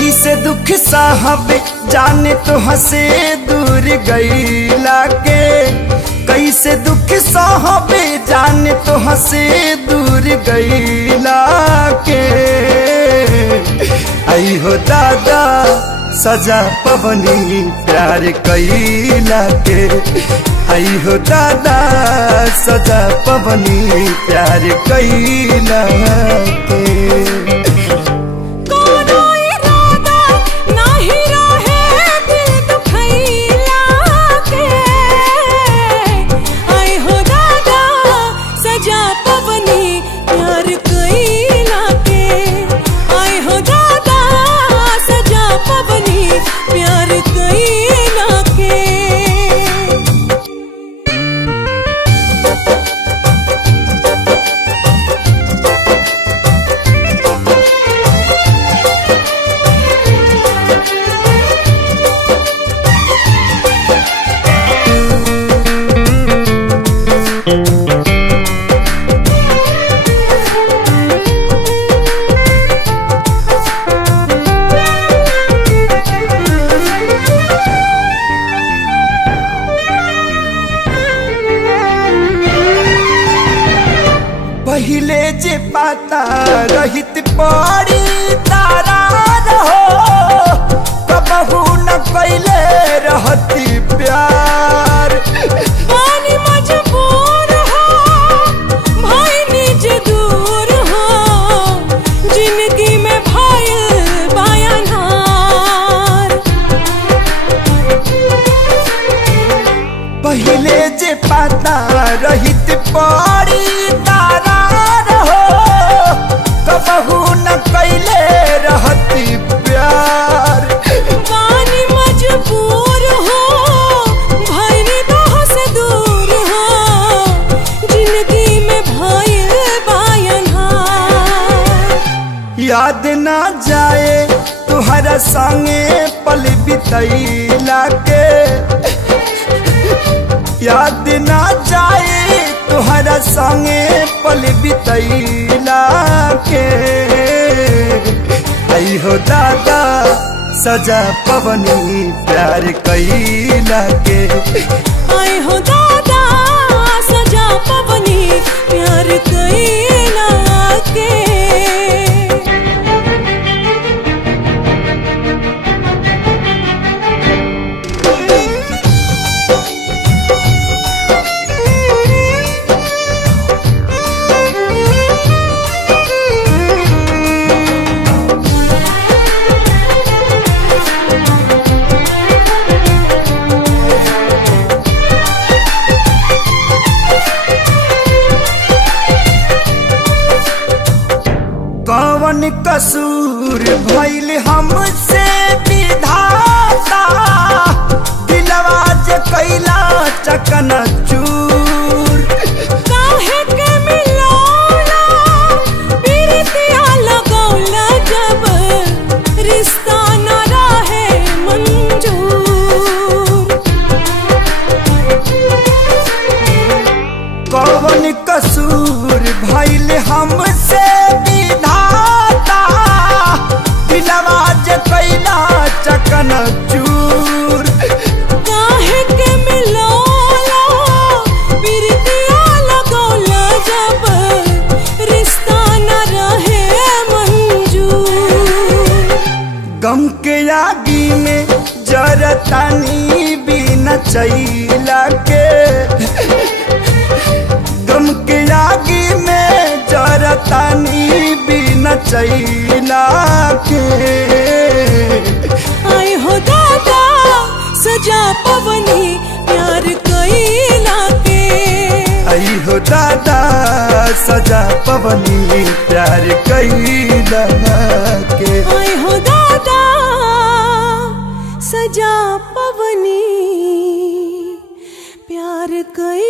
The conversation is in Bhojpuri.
कैसे दुख साहब जाने तो हंसे दूर गईला के, कैसे दुख साहब जाने तो हंसे दूर गईला के। आई हो दादा सजा पवनी प्यार कईला के, आई हो दादा सजा पवनी प्यार कईला के। पहिले जे पाता रहित पड़ी तारा रहो, कबहू न कैले रहती प्यार। पानी मजबूर हो भाई निज दूर हो, जिंदगी में भाई बायनहार। पहिले जे पाता रहित पड़ी तारा रहो, कबहू न कैले रहती प्यार। पानी मजबूर हो भाई दोह से दूर हो, जिंदगी में भाई बायनहार। याद ना जाए तुहरा संगे पल बितैला के, याद ना जाए तुहरा संगे पल बितैला के। आई हो दादा सजा पवनी प्यार कैला के, आई हो दादा सजा पवनी प्यार कैला के। कौन कसूर भइल हमसे विधाता, दिलवा जे कैला चकनाचूर। काहे के मिलौला प्रीतिया लगौला, जब रिश्ता न रहे मंजूर। कौन कसूर भइल हमसे विधाता, दिलवा जे कैला चकनाचूर। काहे के मिलौला प्रीतिया लगौला, जब रिश्ता न रहे मंजूर। गम के आगी में जरतानी बिना चैला के, गम के आगी में जरतानी बिना चैला के। आई हो दादा सजा पवनी प्यार कैला के, आई हो दादा सजा पवनी प्यार कैला के, आई हो दादा सजा पवनी प्यार कैला।